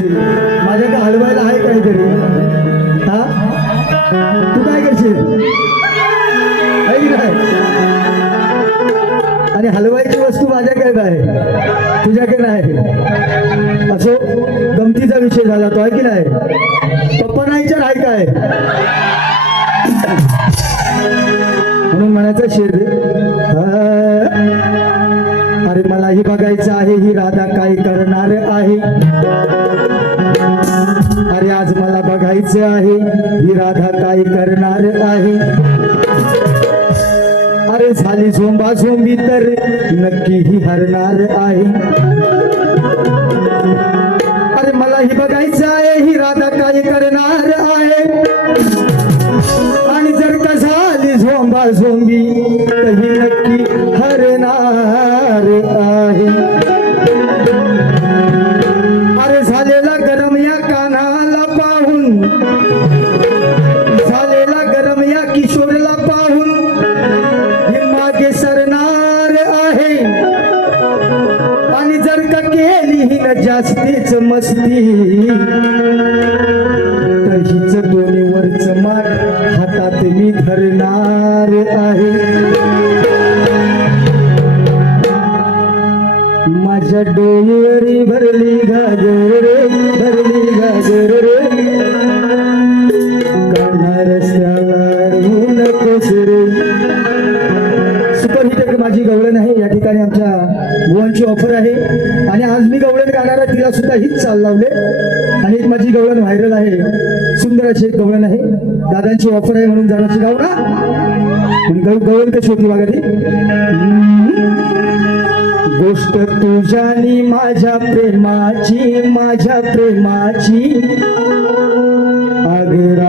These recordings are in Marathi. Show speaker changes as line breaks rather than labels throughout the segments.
माझ्याकडे हलवायला आहे काहीतरी. हा? तू काय करशील? आणि हलवायची वस्तू माझ्याकडे आहे? तुझ्याकडे आहे असो गमतीचा विषय झाला तो आहे की नाही? पप्पा नाहीच्या आहे काय? म्हणून म्हणायचं शेर अरे मलाही बघायचं आहे ही राधा काय करणार आहे? करायचे आहे? ही राधा काय करणार आहे? अरे झाली झोंबा झोंबी तर नक्की ही हरणार आहे. अरे मला ही बघायचं आहे ही राधा काय करणार आहे? आणि जर का झाली झोंबा झोंबी तर ही नक्की झालेला गरम या किशोरला पाहून हे मागे सरणार आहे. आणि जर का केली ही न जास्तीच मस्ती तर हिच दोन्ही वरच मार हातात मी धरणार आहे. माझ्या डोंगरी भरली गाजर गवळण आहे या ठिकाणी आमच्या गुवांची ऑफर आहे. आणि आज मी गवळण गाणार आहे तिला सुद्धा हीच चाल लावले. आणि एक माझी गवळण व्हायरल आहे. सुंदर अशी एक गवळण आहे. दादांची ऑफर आहे म्हणून जाण्याची गाव ना? गवळण कशी होती बघा ती? गोष्ट तुझ्यानी माझ्या प्रेमाची माझ्या प्रेमाची. आगरा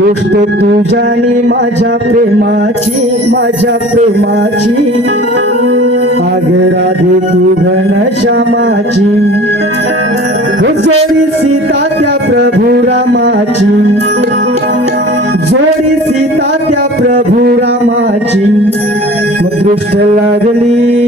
गोष्ट तुझ्यानी माझ्या प्रेमाची माझ्या प्रेमाची. आग राधे तू घनश्यामाची हो जोडी सीता त्या प्रभू रामाची. जोडी सीता त्या प्रभू रामाची. मग दृष्ट लागली.